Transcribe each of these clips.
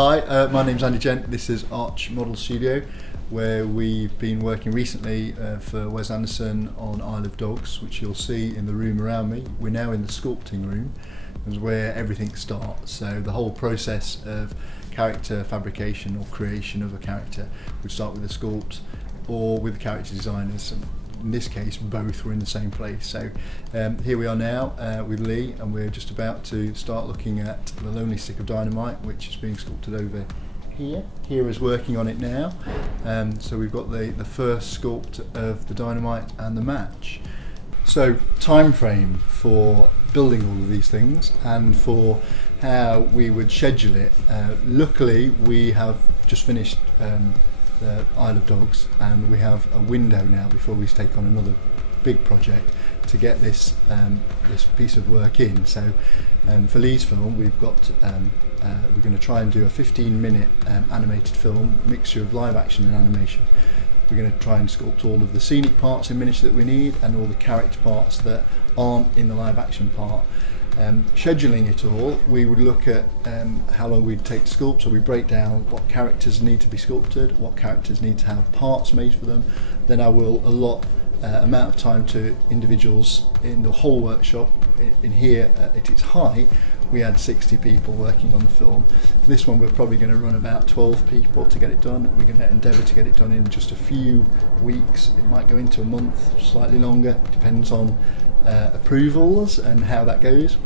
Hi, my name's Andy Gent. This is Arch Model Studio, where we've been working recently for Wes Anderson on Isle of Dogs, which you'll see in the room around me. We're now in the sculpting room, is where everything starts. So the whole process of character fabrication or creation of a character would start with a sculpt or with the character designers. In this case, both were in the same place. So here we are now with Lee, and we're just about to start looking at the Lonely Stick of Dynamite, which is being sculpted over here. Here is working on it now. So we've got the first sculpt of the dynamite and the match. So time frame for building all of these things and for how we would schedule it. Luckily, we have just finished the Isle of Dogs, and we have a window now before we take on another big project to get this this piece of work in. So for Lee's film, we've got we're going to try and do a 15-minute animated film, mixture of live action and animation. We're going to try and sculpt all of the scenic parts in miniature that we need and all the character parts that aren't in the live action part. Scheduling it all, we would look at how long we'd take to sculpt, so we break down what characters need to be sculpted, what characters need to have parts made for them. Then I will allot amount of time to individuals in the whole workshop. In here, at its height, we had 60 people working on the film. For this one, we're probably going to run about 12 people to get it done. We're going to endeavour to get it done in just a few weeks. It might go into a month, slightly longer, depends on approvals and how that goes.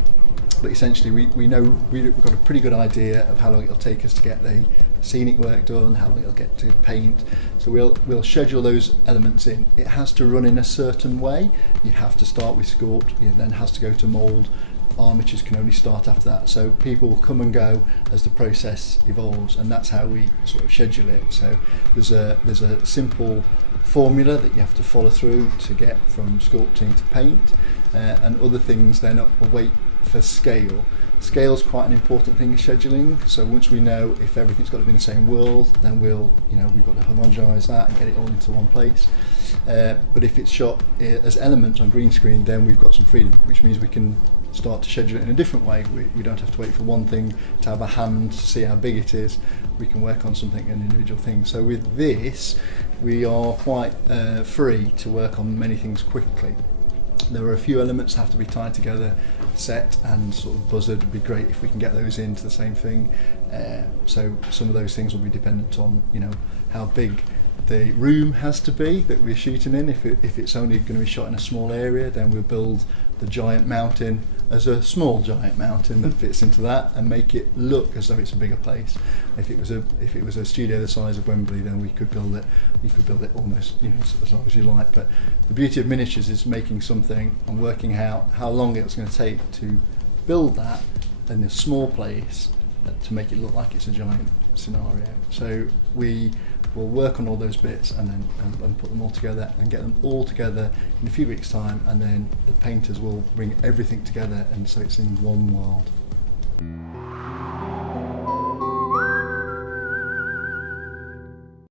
But essentially we know we've got a pretty good idea of how long it'll take us to get the scenic work done, how long it'll get to paint. So we'll schedule those elements in. It has to run in a certain way. You have to start with sculpt, it then has to go to mould. Armatures can only start after that. So people will come and go as the process evolves, and that's how we sort of schedule it. So there's a simple formula that you have to follow through to get from sculpting to paint, and other things then await for scale. Scale is quite an important thing in scheduling. So once we know if everything's got to be in the same world, then we've got to homogenise that and get it all into one place. But if it's shot as elements on green screen, then we've got some freedom, which means we can start to schedule it in a different way. We don't have to wait for one thing to have a hand to see how big it is. We can work on something, an individual thing. So with this, we are quite free to work on many things quickly. There are a few elements that have to be tied together. Set and sort of buzzard would be great if we can get those into the same thing. So some of those things will be dependent on how big the room has to be that we're shooting in. If it's only going to be shot in a small area, then we'll build the giant mountain as a small giant mountain that fits into that and make it look as though it's a bigger place. If it was a studio the size of Wembley, then we could build it. You could build it almost as long as you like. But the beauty of miniatures is making something and working out how long it's going to take to build that in a small place to make it look like it's a giant scenario. So we will work on all those bits and then and put them all together and get them all together in a few weeks' time, and then the painters will bring everything together, and so it's in one world.